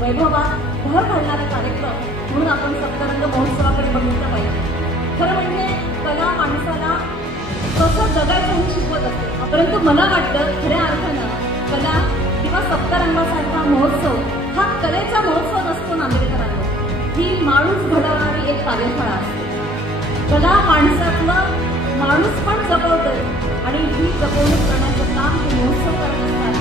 वैभवात भर घालणारा कार्यक्रम म्हणून आपण सप्तरंग महोत्सवाकडे बघितलं पाहिजे। खरं म्हणजे कला माणसाला कसं जगायचं हे शिकवत असते, परंतु मला वाटतं खऱ्या अर्थानं कला किंवा सप्तरंगासारखा महोत्सव हा कलेचा महोत्सव नसतो नांदेडकरांना, ही माणूस घडवणारी एक कार्यशाळा असते। कला माणसातलं माणूस पण जपवते आणि ही जपवणूक करण्याचं काम हे महोत्सव करत असतात।